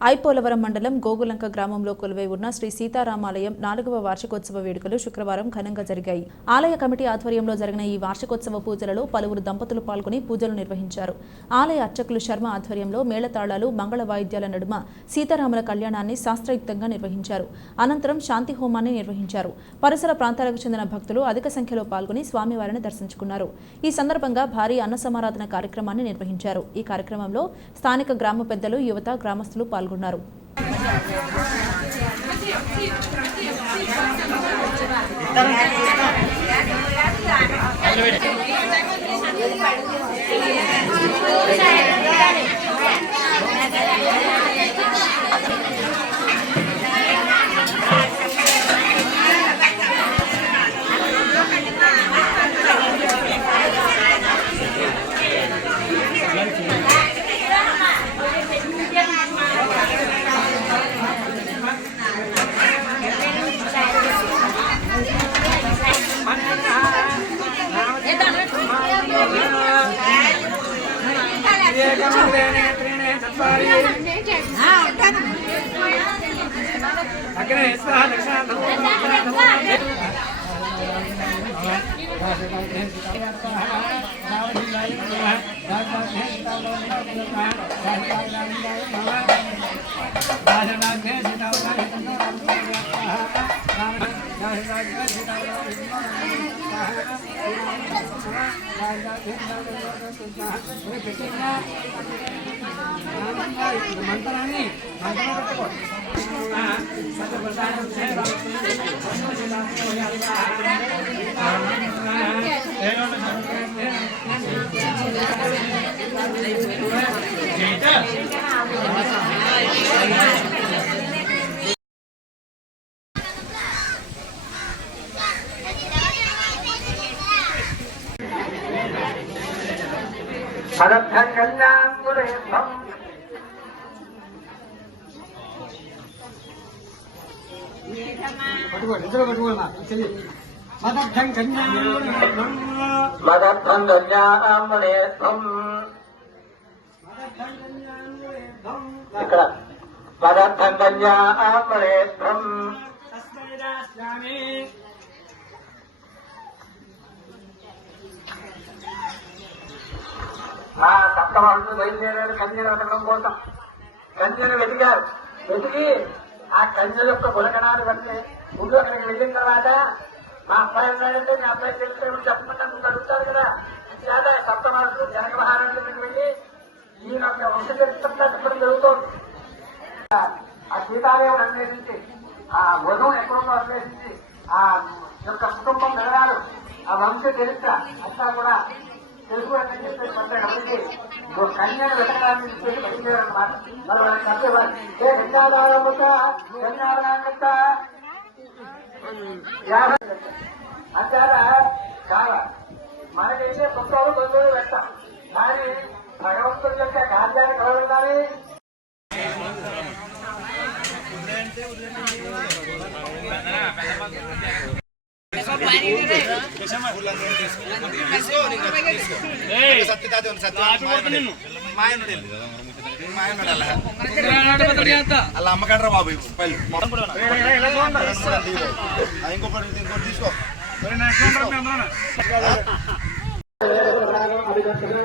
ఐపోలవరం మండలం గోగులంక గ్రామంలో కొలువై ఉన్న శ్రీ సీతారామాలయం 4వ వార్షికోత్సవ వేడుకలు శుక్రవారం ఘనంగా జరిగాయి. ఆలయ కమిటీ ఆధ్వర్యంలో జరిగిన ఈ వార్షికోత్సవ పూజలలో పలువురు దంపతులు పాల్గొని పూజలు నిర్వహించారు. ఆలయ అర్చకులు శర్మ ఆధ్వర్యంలో మేళతాళాలు, మంగళ వాయిద్యాల నడుమ సీతారాముల కళ్యాణాన్ని శాస్త్రయుక్తంగా నిర్వహించారు. అనంతరం శాంతి హోమాన్ని నిర్వహించారు. పరిసర ప్రాంతాలకు చెందిన భక్తులు అధిక సంఖ్యలో పాల్గొని స్వామివారిని దర్శించుకున్నారు. ఈ సందర్భంగా భారీ అన్న సమారాధన కార్యక్రమాన్ని నిర్వహించారు. ఈ కార్యక్రమంలో స్థానిక గ్రామ పెద్దలు, యువత, గ్రామస్తులు పాల్గొన్నారు. ఇక్కడ మా సప్తవాళ్ళు బయలుదేరారు కన్యను వెతకడం కోసం. కన్యను వెతికారు. వెతికి ఆ కన్య యొక్క గుణగణాలు బట్టి ముందు అక్కడికి వెళ్ళిన తర్వాత మా అబ్బాయి ఉన్నాడంటే మీ అబ్బాయి తెలిస్తే చెప్పకుండా ముందు అడుగుతారు కదా. లేదా సప్తవాళ్ళు జనక మహారాజులకు వెళ్ళి ఈయన యొక్క వంశ చరిత్ర చెప్పడం జరుగుతుంది. ఆ సీతాదేవుడు అన్వేషించి ఆ వధువు ఎక్కడుందో అన్వేషించి ఆ యొక్క కుటుంబం వివరాలు, ఆ వంశ చరిత్ర అంతా కూడా తెలుసుకోవాలని చెప్పేసి కాబట్టి కన్యను వెతకడానికి చెప్పేసి బయలుదేరన్నమాట. మరి వాళ్ళకి చెప్పేవారు అంటారా చాలా మనకైతే పుస్తకాలు బంధువులు పెడతాం. కానీ భగవంతుడి యొక్క కార్యానికి ఎవరు ఉండాలి? అలా అమ్మకంటారా బాబు ఇంకోటి తీసుకో.